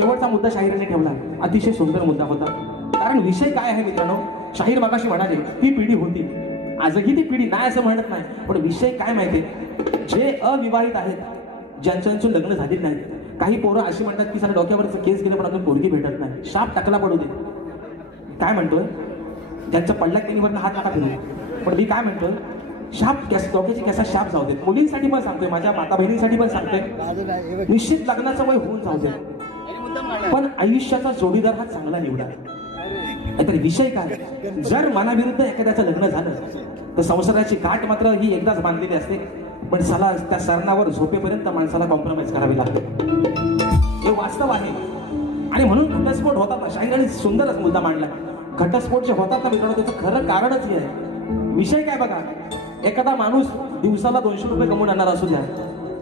शेवटचा मुद्दा शाहीराने ठेवला, अतिशय सुंदर मुद्दा होता. कारण विषय काय आहे मित्रांनो, शाहीर मगाशी म्हणाले ती पिढी होती, आजही ती पिढी नाही असं म्हणत नाही, पण विषय काय माहितीये, जे अविवाहित आहेत, ज्यांचं लग्न झालेलं नाही. काही पोरं अशी म्हणतात की सारा डोक्यावरचं केस गेलं पण अजून पोरगी भेटत नाही, शाप टाकला पडू दे. काय म्हणतोय, ज्यांच्या पडल्या केनीवरनं हात नका फिरू. पण मी काय म्हणतोय, शाप डोक्याची केसा शाप जाऊ देत. मुलींसाठी पण सांगतोय, माझ्या माता बहिणींसाठी पण सांगतोय, निश्चित लग्नाचं वय होऊन जाऊ दे, पण आयुष्याचा जोडीदार हा चांगला निवडा. नाहीतर विषय काय, जर मनाविरुद्ध एखाद्याचं लग्न झालं तर संसाराची गाठ मात्र ही एकदाच बांधलेली असते, पण साला त्या सरणावर झोपेपर्यंत माणसाला कॉम्प्रोमाइज करावी लागते. हे वास्तव आहे. आणि म्हणून घटस्फोट होतात ना, शाहीराने सुंदरच मुद्दा मांडला. घटस्फोट जे होतात ना मित्रांनो, त्याचं खरं कारणच हे आहे. विषय काय बघा, एखादा माणूस दिवसाला 200 रुपये कमवून आणणार असू द्या,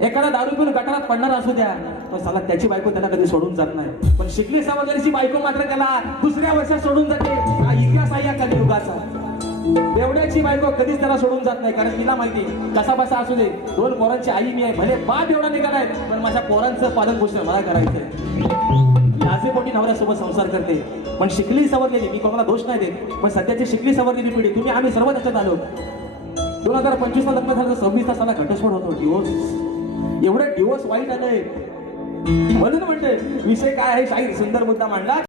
एखादा दारू पिऊन गटारात पडणार असू द्या, पण साला त्याची बायको त्याला कधी सोडून जात नाही. पण शिकली सवरलेली बायको मात्र त्याला दुसऱ्या वर्षात सोडून जाते. हा इतिहास आहे या कलियुगाचा. बेवड्याची बायको कधीच त्याला सोडून जात नाही, कारण तिला माहिती कसा बसा असू दे, 2 पोरांची आई मी आहे, भले बाप एवढा निघालाय, पण माझ्या पोरांचं पालन पोषण मला करायचंय. लाजेपोटी नवऱ्यासोबत संसार करते. पण शिकली सवरलेली, मी कोणाला दोष नाही देत, पण सध्याची शिकली सवरलेली पिढी, तुम्ही आम्ही सर्व त्याच्यात आलो. 2025 ला लग्न झालं, 26 तासाला घटस्फोट होतो, डिवोर्स. एवढे डिवोर्स वाईट आलंय. म्हणून म्हणते विषय काय आहे, शाहीर सुंदर मुद्दा मांडला.